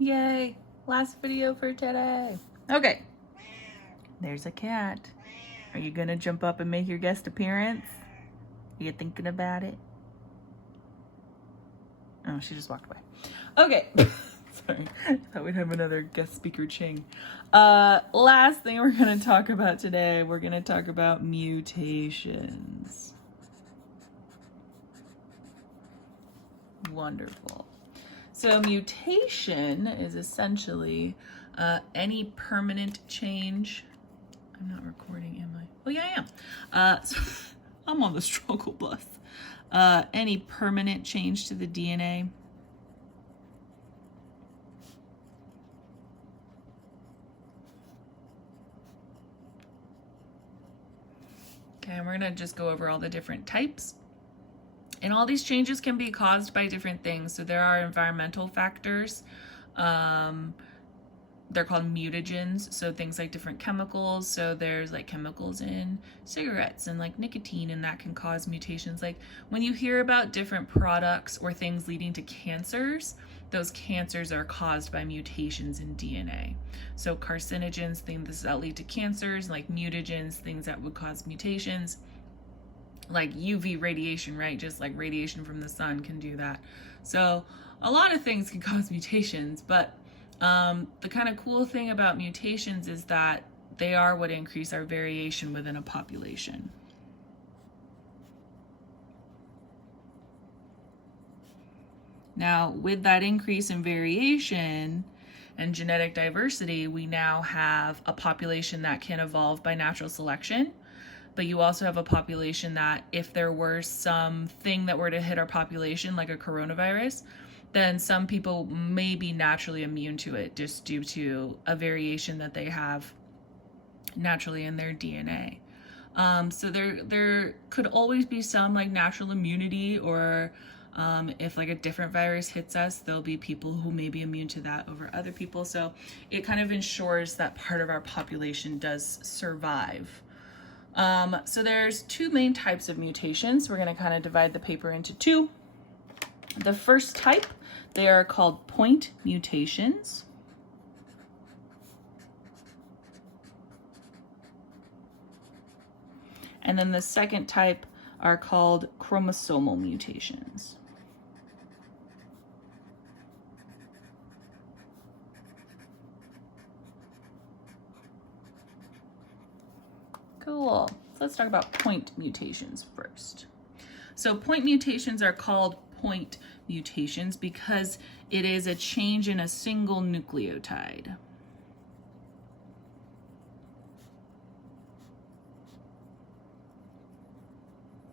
Yay, last video for today. Okay, there's a cat. Are you gonna jump up and make your guest appearance? Are you thinking about it? Oh, she just walked away. Okay, sorry, thought we'd have another guest speaker Ching. Last thing we're gonna talk about today, we're gonna talk about mutations. Wonderful. So mutation is essentially any permanent change. I'm not recording, am I? Oh yeah, I am. So I'm on the struggle bus. Any permanent change to the DNA. Okay, and we're gonna just go over all the different types. And all these changes can be caused by different things. So there are environmental factors. They're called mutagens. So things like different chemicals. So there's like chemicals in cigarettes and like nicotine, and that can cause mutations. Like when you hear about different products or things leading to cancers, those cancers are caused by mutations in DNA. So carcinogens, things that lead to cancers, like mutagens, things that would cause mutations. Like UV radiation, right? Just like radiation from the sun can do that. So a lot of things can cause mutations, but the kind of cool thing about mutations is that they are what increase our variation within a population. Now, with that increase in variation and genetic diversity, we now have a population that can evolve by natural selection. But you also have a population that if there were something that were to hit our population, like a coronavirus, then some people may be naturally immune to it just due to a variation that they have naturally in their DNA. So there could always be some like natural immunity, or if like a different virus hits us, there'll be people who may be immune to that over other people. So it kind of ensures that part of our population does survive. So there's two main types of mutations. We're going to kind of divide the paper into two. The first type, they are called point mutations. And then the second type are called chromosomal mutations. Cool. So let's talk about point mutations first. So point mutations are called point mutations because it is a change in a single nucleotide.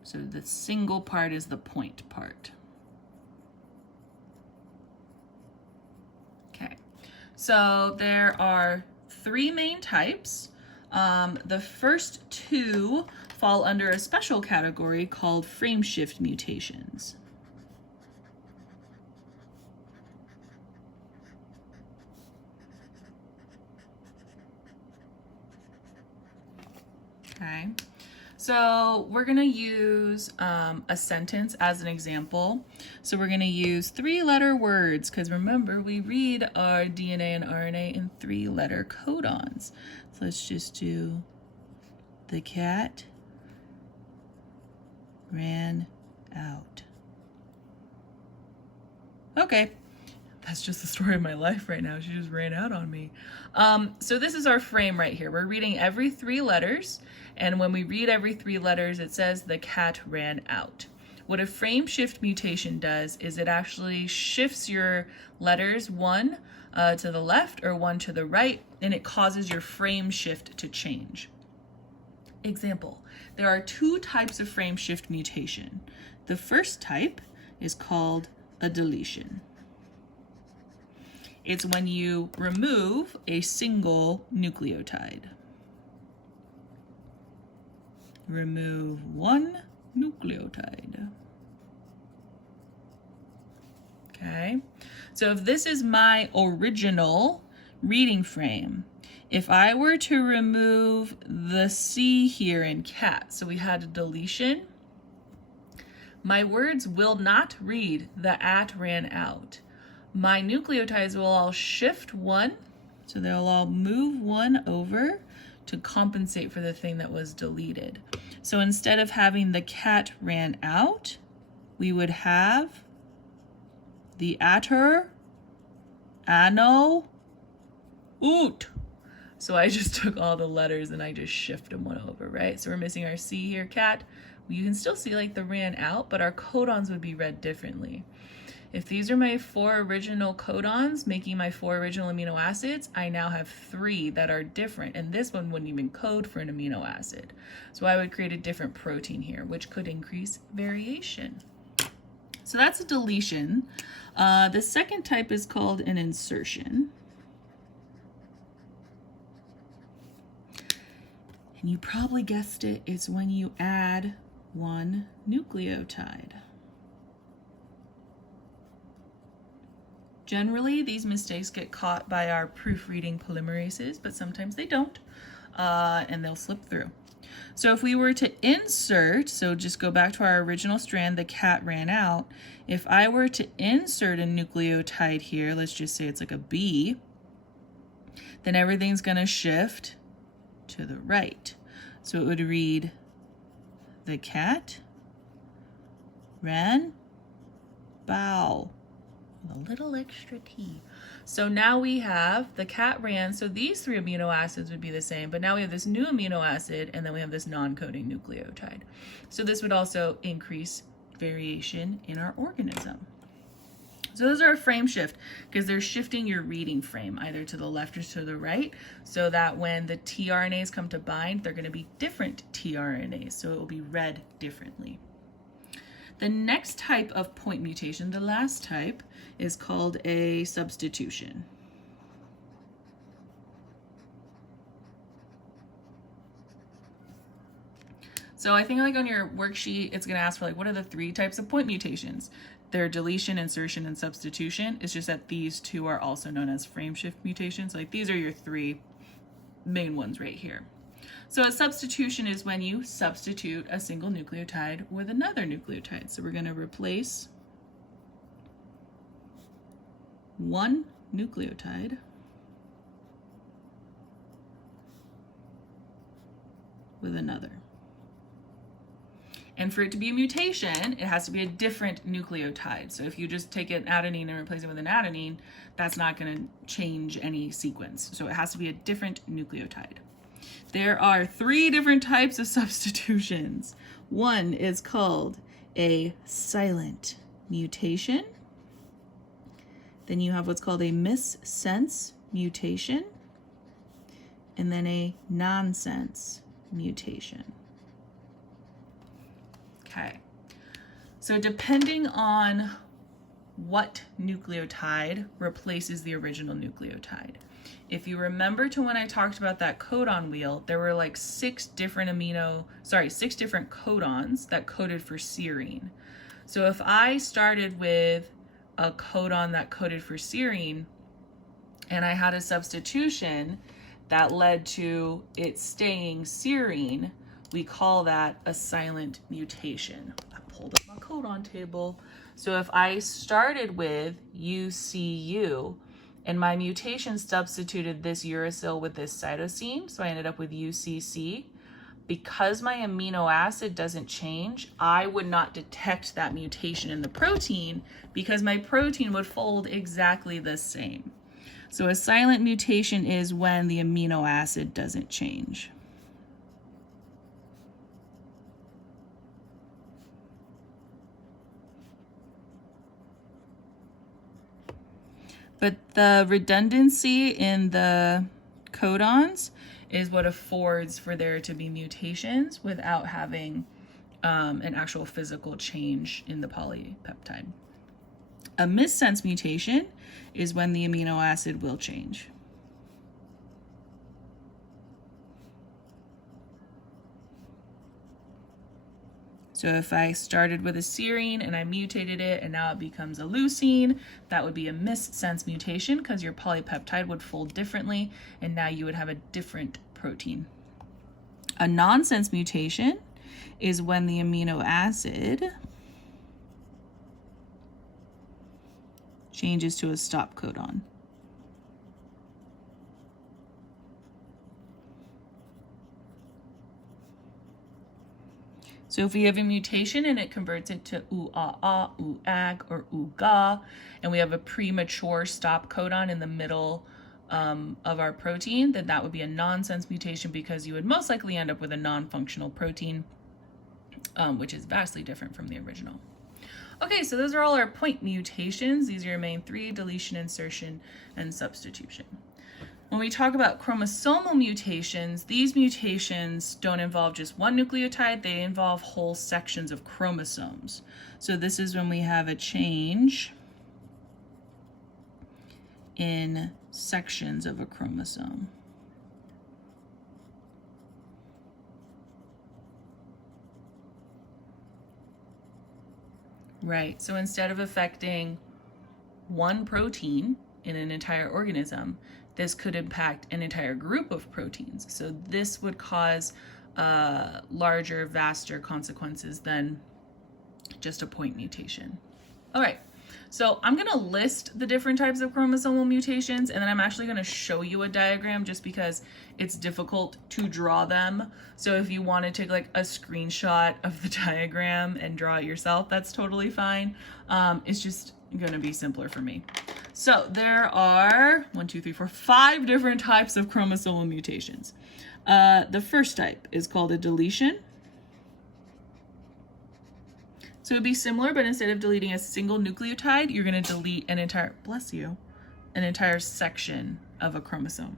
So the single part is the point part. Okay, so there are three main types. The first two fall under a special category called frameshift mutations. Okay, so we're going to use a sentence as an example. So we're going to use 3-letter words because remember, we read our DNA and RNA in 3-letter codons. So let's just do the cat ran out. Okay, that's just the story of my life right now. She just ran out on me. So this is our frame right here. We're reading every 3 letters. And when we read every 3 letters, it says the cat ran out. What a frame shift mutation does is it actually shifts your letters one to the left or one to the right, and it causes your frame shift to change. Example, there are 2 types of frame shift mutation. The first type is called a deletion. It's when you remove a single nucleotide. Remove one nucleotide. Okay, so if this is my original reading frame, if I were to remove the C here in cat, so we had a deletion, my words will not read the at ran out. my nucleotides will all shift one, so they'll all move one over to compensate for the thing that was deleted. So instead of having the cat ran out, we would have the atter, ano, oot. So I just took all the letters and I just shifted them one over, right? So we're missing our C here, cat. You can still see like the ran out, but our codons would be read differently. If these are my 4 original codons making my 4 original amino acids, I now have 3 that are different, and this one wouldn't even code for an amino acid. So I would create a different protein here, which could increase variation. So that's a deletion. The second type is called an insertion. And you probably guessed it, it's when you add 1 nucleotide. Generally, these mistakes get caught by our proofreading polymerases, but sometimes they don't, and they'll slip through. So if we were to insert, so just go back to our original strand, the cat ran out. If I were to insert a nucleotide here, let's just say it's like a B, then everything's going to shift to the right. So it would read, the cat ran bow. A little extra T. So now we have the cat ran, so these 3 amino acids would be the same, but now we have this new amino acid and then we have this non-coding nucleotide. So this would also increase variation in our organism. So those are a frame shift because they're shifting your reading frame either to the left or to the right, so that when the tRNAs come to bind, they're going to be different tRNAs, so it will be read differently. The next type of point mutation, the last type, is called a substitution. So I think like on your worksheet, it's gonna ask for like, what are the 3 types of point mutations? They're deletion, insertion, and substitution. It's just that these 2 are also known as frame shift mutations. Like these are your 3 main ones right here. So a substitution is when you substitute a single nucleotide with another nucleotide. So we're going to replace 1 nucleotide with another. And for it to be a mutation, it has to be a different nucleotide. So if you just take an adenine and replace it with an adenine, that's not going to change any sequence. So it has to be a different nucleotide. There are 3 different types of substitutions. One is called a silent mutation. Then you have what's called a missense mutation. And then a nonsense mutation. Okay, so depending on what nucleotide replaces the original nucleotide. If you remember to when I talked about that codon wheel, there were like 6 different codons that coded for serine. So if I started with a codon that coded for serine and I had a substitution that led to it staying serine, we call that a silent mutation. I pulled up my codon table. So if I started with UCU and my mutation substituted this uracil with this cytosine, so I ended up with UCC, because my amino acid doesn't change, I would not detect that mutation in the protein because my protein would fold exactly the same. So a silent mutation is when the amino acid doesn't change. But the redundancy in the codons is what affords for there to be mutations without having an actual physical change in the polypeptide. A missense mutation is when the amino acid will change. So if I started with a serine and I mutated it and now it becomes a leucine, that would be a missense mutation because your polypeptide would fold differently and now you would have a different protein. A nonsense mutation is when the amino acid changes to a stop codon. So if we have a mutation and it converts it to UAA, UAG, or UGA, and we have a premature stop codon in the middle of our protein, then that would be a nonsense mutation, because you would most likely end up with a non-functional protein, which is vastly different from the original. Okay, so those are all our point mutations. These are your main three: deletion, insertion, and substitution. When we talk about chromosomal mutations, these mutations don't involve just one nucleotide, they involve whole sections of chromosomes. So this is when we have a change in sections of a chromosome. Right, so instead of affecting one protein in an entire organism, this could impact an entire group of proteins. So this would cause larger, vaster consequences than just a point mutation. All right, so I'm gonna list the different types of chromosomal mutations, and then I'm actually gonna show you a diagram just because it's difficult to draw them. So if you want to take like a screenshot of the diagram and draw it yourself, that's totally fine. It's just gonna be simpler for me. So there are 5 different types of chromosomal mutations. The first type is called a deletion. So it'd be similar, but instead of deleting a single nucleotide, you're going to delete an entire, bless you, an entire section of a chromosome.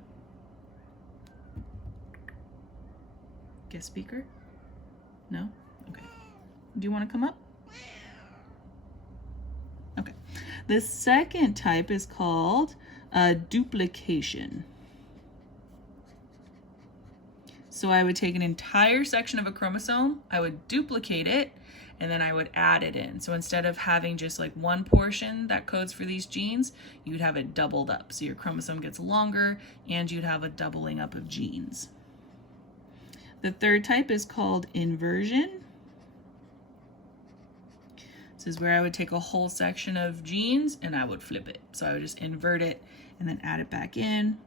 Guest speaker? No? Okay. Do you want to come up? Okay. The second type is called duplication. So I would take an entire section of a chromosome, I would duplicate it, and then I would add it in. So instead of having just like one portion that codes for these genes, you'd have it doubled up. So your chromosome gets longer and you'd have a doubling up of genes. The third type is called inversion. This is where I would take a whole section of genes and I would flip it. So I would just invert it and then add it back in.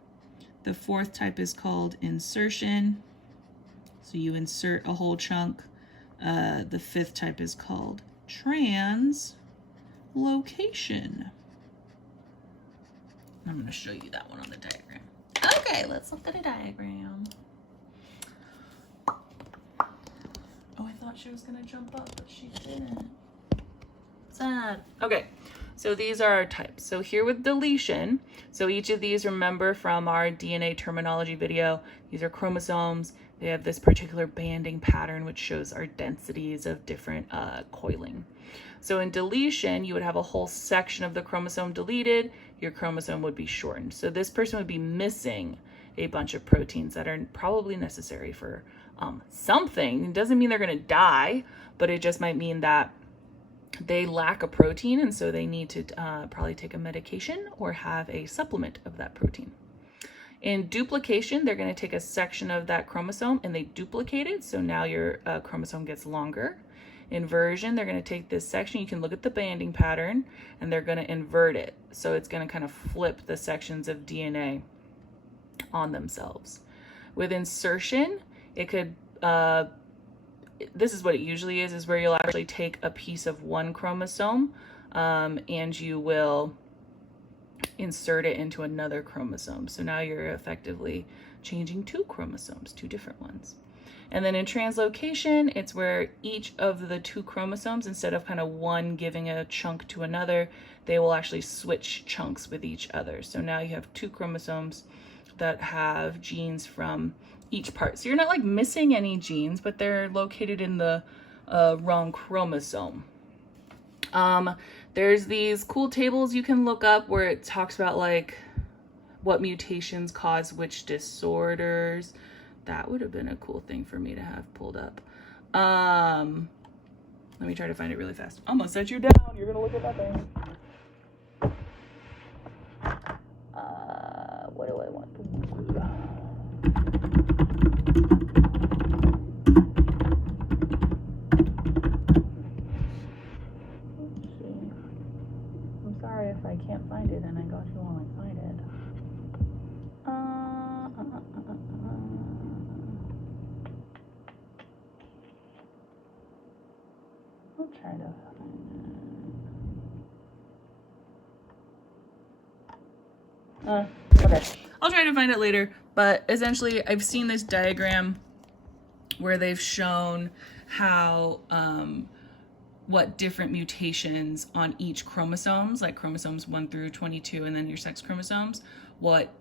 The fourth type is called insertion. So you insert a whole chunk. The fifth type is called translocation. I'm going to show you that one on the diagram. Okay, let's look at a diagram. Oh, I thought she was going to jump up, but she didn't. Sad. Okay, so these are our types. So here with deletion, so each of these, remember from our DNA terminology video, these are chromosomes. They have this particular banding pattern which shows our densities of different coiling. So in deletion, you would have a whole section of the chromosome deleted, your chromosome would be shortened. So this person would be missing a bunch of proteins that are probably necessary for something. It doesn't mean they're gonna die, but it just might mean that they lack a protein, and so they need to probably take a medication or have a supplement of that protein. In duplication, they're going to take a section of that chromosome and they duplicate it, so now your chromosome gets longer. Inversion, they're going to take this section, you can look at the banding pattern, and they're going to invert it. So it's going to kind of flip the sections of DNA on themselves. With insertion, it could, this is what it usually is where you'll actually take a piece of one chromosome and you will insert it into another chromosome. So now you're effectively changing 2 chromosomes, 2 different ones. And then in translocation, it's where each of the 2 chromosomes, instead of kind of one giving a chunk to another, they will actually switch chunks with each other. So now you have 2 chromosomes that have genes from each part. So you're not like missing any genes, but they're located in the wrong chromosome. There's these cool tables you can look up where it talks about like what mutations cause which disorders. That would have been a cool thing for me to have pulled up. Let me try to find it really fast. I'm gonna set you down. You're gonna look at that thing. What do I want to do? If I can't Okay. I'll try to find it later, but essentially I've seen this diagram where they've shown how what different mutations on each chromosomes, like chromosomes 1 through 22 and then your sex chromosomes, what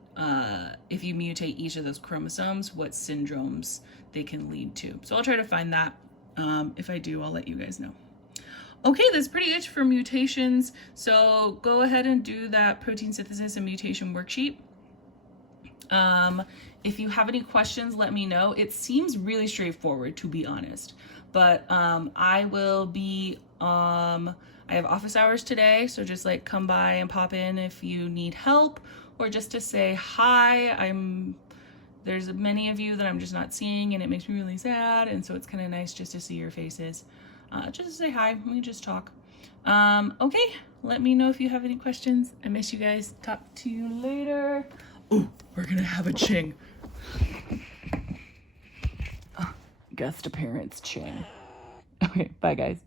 if you mutate each of those chromosomes, what syndromes they can lead to. So I'll try to find that. If I do, I'll let you guys know. Okay, that's pretty good for mutations. So go ahead and do that protein synthesis and mutation worksheet. If you have any questions, let me know. It seems really straightforward, to be honest, but I will be, I have office hours today, so just like come by and pop in if you need help or just to say hi. There's many of you that I'm just not seeing and it makes me really sad, and so it's kind of nice just to see your faces. Just to say hi, we can just talk. Okay, let me know if you have any questions. I miss you guys. Talk to you later. Oh, we're gonna have a ching. Guest appearance ching. Okay, bye guys.